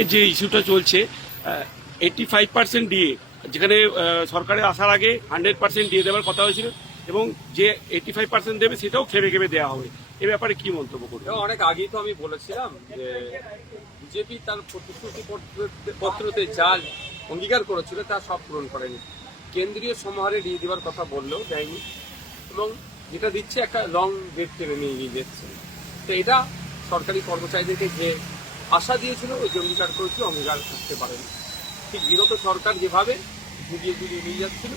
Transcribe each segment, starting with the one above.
এই যে ইস্যুটা চলছে 85% ডিএ, যেখানে সরকারে আসার আগে 100% ডিএ দেওয়ার কথা হয়েছিল এবং যে 85% দেবে সেটাও খেপে খেপে দেওয়া হবে। এ ব্যাপারে কি মন্তব্য করবে? অনেক আগেই তো আমি বলেছিলাম যে বিজেপি তার প্রতিশ্রুতি পত্রতে যা অঙ্গীকার করেছিল তা সব পূরণ করেনি। কেন্দ্রীয় সমাহারে দিয়ে দেওয়ার কথা বললেও দেয়নি এবং যেটা দিচ্ছে একটা লং ডেট টেনে নিয়ে যাচ্ছে। তো এটা সরকারি কর্মচারীদেরকে যে আশা দিয়েছিল ওই যে অঙ্গীকার করেছিল অঙ্গীকার করতে পারেনি। ঠিক বিগত সরকার যেভাবে ঘুরিয়ে ঘুরিয়ে নিয়ে যাচ্ছিল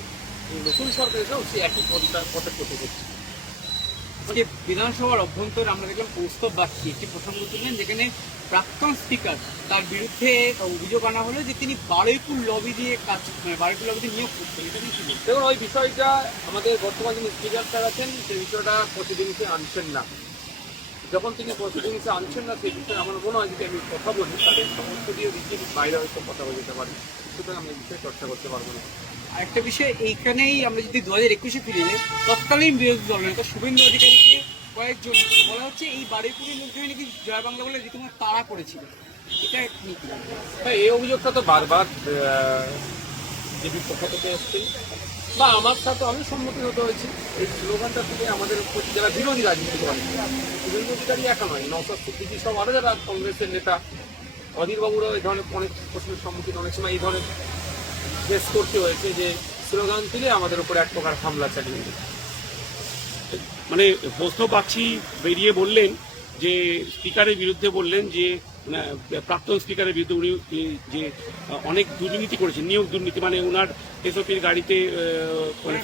এই নতুন সরকার এসেও সে একই পথে করতে হচ্ছে। যে বিধানসভার অভ্যন্তরে আমরা দেখলাম কৌস্তব বাগচি একটি প্রসঙ্গ তুললেন, যেখানে প্রাক্তন স্পিকার তার বিরুদ্ধে অভিযোগ আনা হলো যে তিনি বারুইপুর লবি দিয়ে বারুইপুর লবিতে নিয়োগ করতেন। এটা নিয়ে ছিল দেখুন, ওই বিষয়টা আমাদের বর্তমান যিনি স্পিকার স্যার আছেন সেই বিষয়টা প্রতিদিনকে আনছেন না। যখন তিনি প্রতিদিনকে আনছেন না সেই বিষয়ে আমার মনে হয় যদি আমি কথা বলি তাদের সমস্ত দিয়ে রীতির বাইরে হয়তো কথা বলে যেতে পারি, সুতরাং আমি এই বিষয়ে চর্চা করতে পারবো না। আরেকটা বিষয়, এইখানেই আমরা যদি 2021-এ ফিরে যাই, তৎকালীন বিরোধী দলনেতা শুভেন্দু অধিকারীকে কয়েকজন বলা হচ্ছে এই বারুইপুরের লোকজন নাকি জয় বাংলা বলে রীতিমতো তাড়া করেছিল। এটা নিয়ে কি বলবেন? এই অভিযোগটা তো বারবার বিজেপির পক্ষ থেকে এসছে বা আমার সাথে আমি সম্মুখীন হতে হয়েছি। এই স্লোগানটা থেকে আমাদের যারা বিরোধী রাজনীতি করে শুভেন্দু অধিকারী একা নয়, নওশাদ সিদ্দিকী সব আরো যারা কংগ্রেসের নেতা, অধীরবাবুরাও এই ধরনের অনেক প্রশ্নের সম্মুখীন, অনেক সময় এই ধরনের ফেস করতে হয়েছে যে স্লোগান তুলে আমাদের উপর এক প্রকার হামলা চালিয়ে দিল। মানে কৌস্তব বাগচি বেরিয়ে বললেন যে স্পিকারের বিরুদ্ধে বললেন যে প্রাক্তন স্পিকারের বিরুদ্ধে উনি যে অনেক দুর্নীতি করেছেন, নিয়োগ দুর্নীতি, মানে ওনার এসওপির গাড়িতে মানে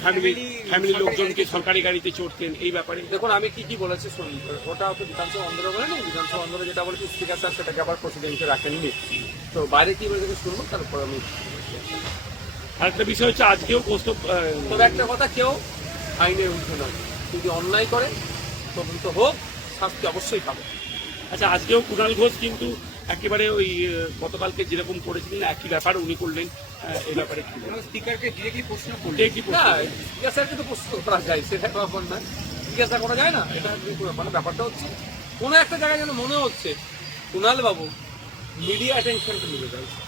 ফ্যামিলির লোকজনকে সরকারি গাড়িতে চড়তেন। এই ব্যাপারে দেখুন আমি কি বলেছি শুনুন, ওটা তো বিধানসভা অন্দরে বলে নেই, বিধানসভা অন্দরে যেটা বলেছি স্পিকার স্যার সেটাকে আবার প্রেসিডেন্টে রাখেননি। তো বাইরে কি বলে শুনবো তারপর আমি। আরেকটা বিষয় হচ্ছে আজকেও কৌস্তব তবে একটা কথা, কেউ আইনের ঊর্ধ্বে নয়, যদি অন্যায় করে তদন্ত হোক, শাস্তি অবশ্যই পাবে। আচ্ছা, আজকেও কুণাল ঘোষ কিন্তু একেবারে ওই গতকালকে যেরকম করেছিলেন একই ব্যাপার উনি করলেন। এই ব্যাপারে কি স্পিকারকে ডিরেক্টলি প্রশ্ন করলেন? না, জিজ্ঞাসাকে তো প্রশ্ন করা যায়, সেটা ব্যাপার না। জিজ্ঞাসা করা যায় না, এটা ব্যাপারটা হচ্ছে কোনো একটা জায়গায় যেন মনে হচ্ছে কুণাল বাবু মিডিয়া অ্যাটেনশনটা নিতে চাইছে।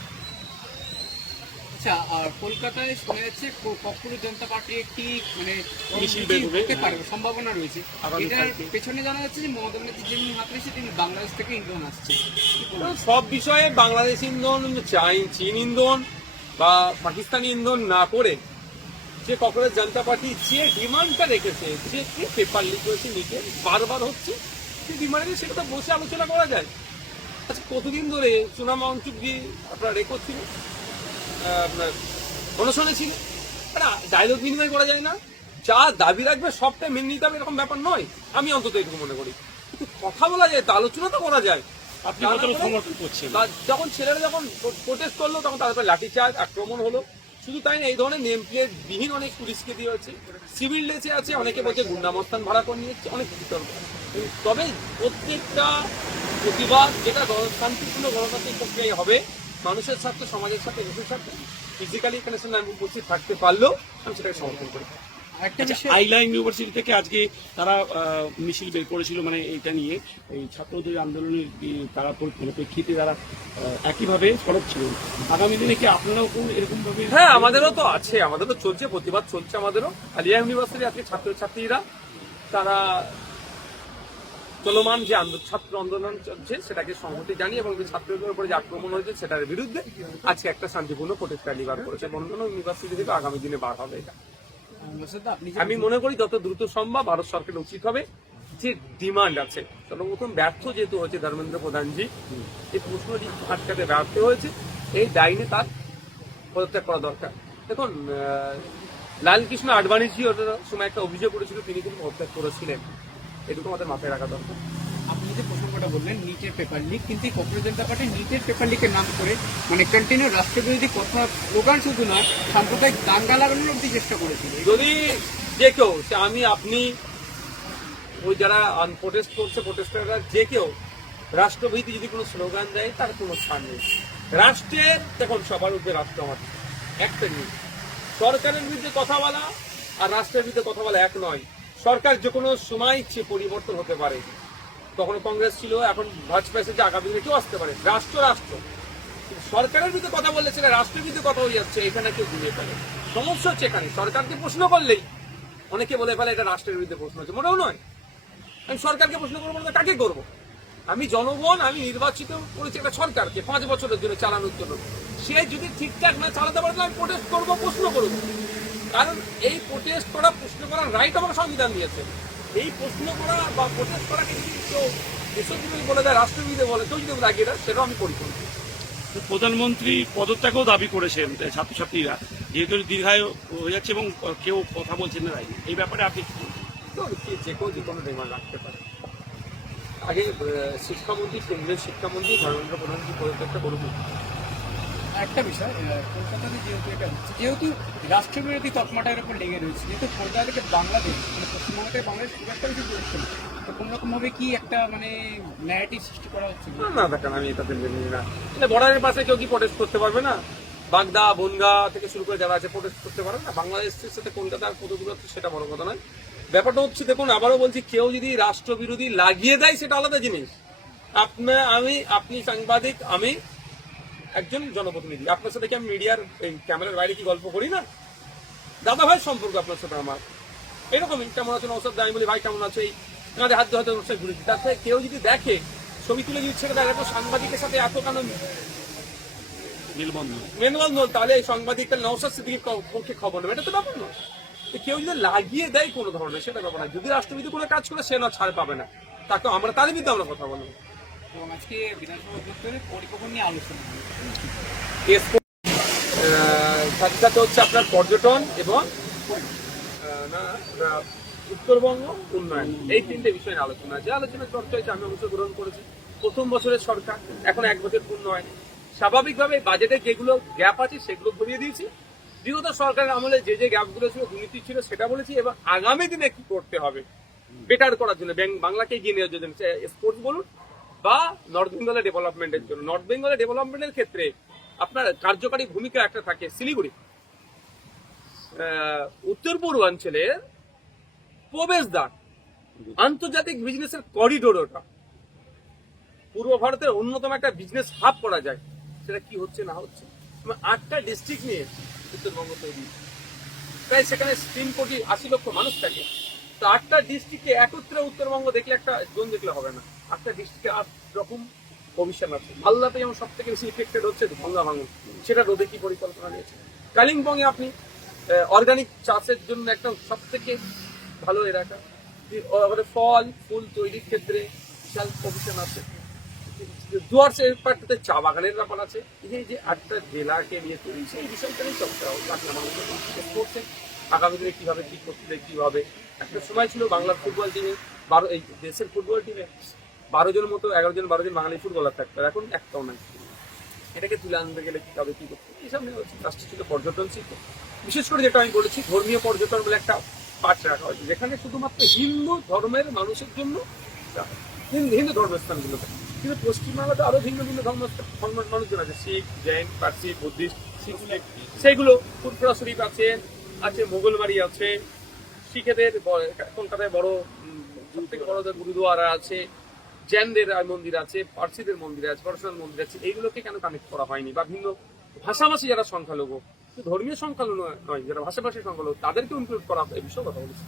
আচ্ছা, আর কলকাতায় শোনা যাচ্ছে ককরোচ জনতা পার্টি একটি মানে মিছিল হতে পারে, সম্ভাবনা রয়েছে। এটার আগামীকালকে। পেছনে জানা যাচ্ছে যে মমতা ব্যানার্জি যিনি হাত রয়েছে তিনি বাংলাদেশ থেকে ইন্ধন আসছে। সব বিষয়ে বাংলাদেশ ইন্ধন, চীন ইন্ধন বা পাকিস্তানি ইন্ধন না করে যে ককরোচ জনতা পার্টি যে ডিমান্ডটা রেখেছে, যে পেপার লিক হয়েছে নিচে বারবার হচ্ছে, সেই ডিমান্ডে সেটা তো বসে আলোচনা করা যায়। আচ্ছা, কতদিন ধরে সুনামা অঞ্চুকি আপনার রেকর্ড ছিল, আপনার অনশনে ছিল, একটা ডায়লগ বিনিময় করা যায় না? যা দাবি রাখবে সবটা মেনে নিতে হবে এরকম ব্যাপার নয়, আমি অন্তত এটুকু মনে করি। কিন্তু কথা বলা যায়, আলোচনা তো করা যায়। আপনি কতটা সমর্থন করছেন? যখন ছেলেরা যখন প্রোটেস্ট করলো তখন তাদের লাঠিচার্জ আক্রমণ হলো। শুধু তাই না, এই ধরনের নেম প্লেট বিহীন অনেক পুলিশকে দিয়ে হচ্ছে, সিভিল ড্রেসে আছে, অনেকে বলছে গুন্ডামস্তান ভাড়া করে নিচ্ছে, অনেক বিতর্ক। তবে প্রত্যেকটা প্রতিবাদ যেটা শান্তিপূর্ণ গণতান্ত্রিক প্রক্রিয়ায় হবে, মানুষের স্বার্থে, সমাজের সাথে, দেশের সাথে ফিজিক্যালি এখানে আমি উপস্থিত থাকতে পারলেও আমি সেটাকে সমর্থন করি। আইলা ইউনিভার্সিটি থেকে আজকে তারা মিছিল বের করেছিল, মানে এইটা নিয়ে এই ছাত্রদের আন্দোলনের তারা পরিপ্রেক্ষিতে তারা একইভাবে সরব ছিলেন। আগামী দিনে কি আপনারাও এরকম ভাবে? হ্যাঁ, আমাদেরও তো আছে, আমাদের তো চলছে, প্রতিবাদ চলছে আমাদেরও। আলিয়া ইউনিভার্সিটি আজকে ছাত্রছাত্রীরা তারা চলমান যে ছাত্র আন্দোলন চলছে সেটাকে সংহতি জানিয়ে এবং ছাত্রদের উপরে যে আক্রমণ হয়েছে সেটার বিরুদ্ধে আজকে একটা শান্তিপূর্ণ প্রোটেস্ট র্যালি বার করেছে। অন্যান্য ইউনিভার্সিটি থেকে আগামী দিনে বার হবে এটা। আমি মনে করি যত দ্রুত সম্ভব ভারত সরকারের উচিত হবে যে ডিমান্ড আছে, সর্বপ্রথম ব্যর্থ যেহেতু হয়েছে ধর্মেন্দ্র প্রধানজি, এই প্রশ্নটি আটকাতে ব্যর্থ হয়েছে, এই দায়নে তার পদত্যাগ করা দরকার। দেখুন, লালকৃষ্ণ আডবাণীজি ওটার সময় একটা অভিযোগ করেছিল, তিনি কিন্তু পদত্যাগ করেছিলেন, এটুকু আমাদের মাথায় রাখা দরকার। আপনি যে প্রসঙ্গটা বললেন নিটের পেপার লিক, কিন্তু ককরোচ জনতা পার্টি নিটের পেপার লিকের নাম করে মানে কন্টিনিউ রাষ্ট্রবিরোধী কথা, স্লোগান শুধু নয় সাম্প্রদায়িক দাঙ্গা লাগানোর অব্দি চেষ্টা করেছিল। যদি যে কেউ, আমি আপনি ওই যারা প্রোটেস্ট করছে, প্রোটেস্টাররা যে কেউ রাষ্ট্রবিরোধী যদি কোনো স্লোগান দেয় তার কোনো ছাড় নেই। রাষ্ট্রের দেখুন সবার উপরে রাষ্ট্র আমাদের একটা নিয়ে, সরকারের বিরুদ্ধে কথা বলা আর রাষ্ট্রের বিরুদ্ধে কথা বলা এক নয়। সরকার যে কোনো সময় ইচ্ছে পরিবর্তন হতে পারে, কখনো কংগ্রেস ছিল, এখন ভাজপা এসেছে, আগামী দিনে কেউ আসতে পারে। রাষ্ট্র রাষ্ট্র, সরকারের বিরুদ্ধে কথা বললে সেটা রাষ্ট্রের বিরুদ্ধে কথা হয়ে যাচ্ছে, এখানে কেউ ঘুরিয়ে ফেলে। সমস্যা হচ্ছে এখানে সরকারকে প্রশ্ন করলেই অনেকে বলে ফেলে এটা রাষ্ট্রের বিরুদ্ধে প্রশ্ন হচ্ছে, মোটেও নয়। আমি সরকারকে প্রশ্ন করবো না, কাকে করবো? আমি জনগণ, আমি নির্বাচিত করেছি একটা সরকারকে 5 বছরের জন্য চালানোর জন্য। সে যদি ঠিকঠাক না চালাতে পারে আমি প্রোটেস্ট করবো, প্রশ্ন করবো। কারণ এই প্রোটেস্ট করা, প্রশ্ন করার রাইট আমার সংবিধান দিয়েছে। এই প্রশ্ন করা বা প্রোটেস্ট করাকে যদি কেউ দেশবিরোধী বলে দেয়, রাষ্ট্রবিরোধী বলে, কেউ যদি লাগিয়ে দেয়, সেটাও আমি করি। প্রধানমন্ত্রী পদত্যাগও দাবি করেছেন ছাত্রছাত্রীরা, যেহেতু দীর্ঘায় হয়ে যাচ্ছে এবং কেউ কথা বলছেন না রায়, এই ব্যাপারে আপনি কি বলছেন? তো যে কেউ যে কোনো ডিমান্ড রাখতে পারে। আগে শিক্ষামন্ত্রী, কেন্দ্রের শিক্ষামন্ত্রী, ধর্মেন্দ্র প্রধানমন্ত্রী পদত্যাগটা করুন। একটা বিষয়, কলকাতাতে যেহেতু এটা হচ্ছে, যেহেতু রাষ্ট্রবিরোধী তকমাটার উপর লেগে রয়েছে, যেহেতু কলকাতা থেকে বাংলাদেশ, মানে পশ্চিমবঙ্গ থেকে বাংলাদেশ খুব একটা বেশি দূরত্ব না, তো কোনো রকম ভাবে কি একটা মানে ন্যারেটিভ সৃষ্টি করা হচ্ছে? না দেখেন, আমি এটা জানি না। বর্ডারের পাশে কেউ কি প্রোটেস্ট করতে পারবে না? বাগদা, বনগা থেকে শুরু করে যারা আছে প্রোটেস্ট করতে পারবে না? বাংলাদেশের সাথে কলকাতার কত দূর হচ্ছে সেটা বড় কথা নয়। ব্যাপারটা হচ্ছে, দেখুন আবারও বলছি, কেউ যদি রাষ্ট্রবিরোধী লাগিয়ে দেয় সেটা আলাদা জিনিস। আপনি সাংবাদিক, আমি একজন জনপ্রতিনিধি, আপনার সাথে কি আমি মিডিয়ার ক্যামেরার বাইরে কি গল্প করি না? দাদা ভাই সম্পর্ক আপনার সাথে আমার এরকমই। কেমন আছেন ওসব আমি বলি ভাই কেমন আছে, এই কাঁধে হাত ধরে ওর সাথে ঘুরেছি। তাতে কেউ যদি দেখে ছবি তুলে দিচ্ছে, এত সাংবাদিকের সাথে এত কেন মেলবন্ধন, তাহলে এই সাংবাদিকটা নওশাদ সিদ্দিকীর পক্ষে খবর নেবে, এটা তো ব্যাপার নয়। কেউ যদি লাগিয়ে দেয় কোনো ধরনের, সেটা ব্যাপার না। যদি রাষ্ট্রবিরোধী কোনো কাজ করে, সে না ছাড় পাবে না, তাকে আমরা তার বিরুদ্ধে আমরা কথা বলবো। এবং আজকে বিধানসভা অভ্যন্তরে পরিকল্পনা নিয়ে আলোচনা সাথে সাথে হচ্ছে আপনার পর্যটন এবং উত্তরবঙ্গ উন্নয়ন, এই 3টে বিষয় নিয়ে আলোচনা। যে আলোচনা চর্চা হয়েছে, আমি অংশগ্রহণ করেছি। প্রথম বছরের সরকার, এখন 1 বছর পূর্ণ হয়নি। স্বাভাবিকভাবে বাজেটে যেগুলো গ্যাপ আছে সেগুলো ভরিয়ে দিয়েছি। বিগত সরকারের আমলে যে যে গ্যাপগুলো ছিল, দুর্নীতি ছিল, সেটা বলেছি। এবং আগামী দিনে কি করতে হবে বেটার করার জন্য, বাংলাকে এগিয়ে নেওয়ার জন্য, স্পোর্টস বলুন বা নর্থ বেঙ্গলের ডেভেলপমেন্টের জন্য। নর্থ বেঙ্গলের ডেভেলপমেন্টের ক্ষেত্রে আপনার কার্যকারী ভূমিকা একটা থাকে শিলিগুড়ি, উত্তর পূর্বাঞ্চলের প্রবেশদ্বার, আন্তর্জাতিক বিজনেসের করিডোর, ওটা পূর্ব ভারতের অন্যতম একটা বিজনেস হাব করা যায়। সেটা কি হচ্ছে না হচ্ছে। 8টা ডিস্ট্রিক্ট নিয়ে উত্তরবঙ্গ তৈরি, প্রায় সেখানে 3.80 কোটি মানুষ থাকে। তো 8টা ডিস্ট্রিক্টে একত্রে উত্তরবঙ্গ দেখলে, একটা জোন দেখলে হবে না। 8টা ডিস্ট্রিক্টে 8 রকম কমিশন আছে। মালদাতে যেমন সব থেকে বেশি ইফেক্টেড হচ্ছে গঙ্গা ভাঙন, সেটা রোধে কি পরিকল্পনা নিয়েছে। কালিম্পংয়ে আপনি অর্গানিক চাষের জন্য একটা সব থেকে ভালো এলাকা, ফল ফুল তৈরির ক্ষেত্রে বিশাল কমিশন আছে। ডুয়ার্সের পার্টিতে চা বাগানের ব্যাপার আছে। এই যে 8টা জেলাকে নিয়ে তৈরি, সেই বিষয়টা নিয়ে চর্চা করছে। আগামী দিনে কিভাবে কি করতে, কিভাবে একটা সময় ছিল বাংলার ফুটবল টিমে এই দেশের ফুটবল টিমে 12 জন মতো 11 জন 12 জন বাঙালি ফুটবলার থাকতো, এখন একটাও নাই। এটাকে তুলে আনতে গেলে কিভাবে কি করতে, এইসব নিয়ে হচ্ছে। রাষ্ট্র ছিল পর্যটন শিল্প, বিশেষ করে যেটা আমি বলেছি ধর্মীয় পর্যটন বলে একটা পাঠ রাখা হয়েছে, যেখানে শুধুমাত্র হিন্দু ধর্মের মানুষের জন্য হিন্দু ধর্মস্থানগুলোতে। কিন্তু পশ্চিমবাংলাতে আরো ভিন্ন ভিন্ন ধর্মের মানুষজন আছে, শিখ, জৈন, পার্সি, বুদ্ধিস্ট, সেইগুলো ফুরফুরা শরীফ আছে, মোগলবাড়ি আছে, শিখেদের কলকাতায় বড় সব থেকে বড় গুরুদুয়ারা আছে, জৈনদের মন্দির আছে, পার্সিদের মন্দির আছে, পার্সোনাল মন্দির আছে। এইগুলোকে কেন কানেক্ট করা হয়নি? বা ভিন্ন ভাষাভাষী যারা সংখ্যালঘু, ধর্মীয় সংখ্যালঘু নয়, যারা ভাষাভাষী সংখ্যালঘু, তাদেরকে ইনক্লুড করা, এই বিষয়ে কথা বলেছি।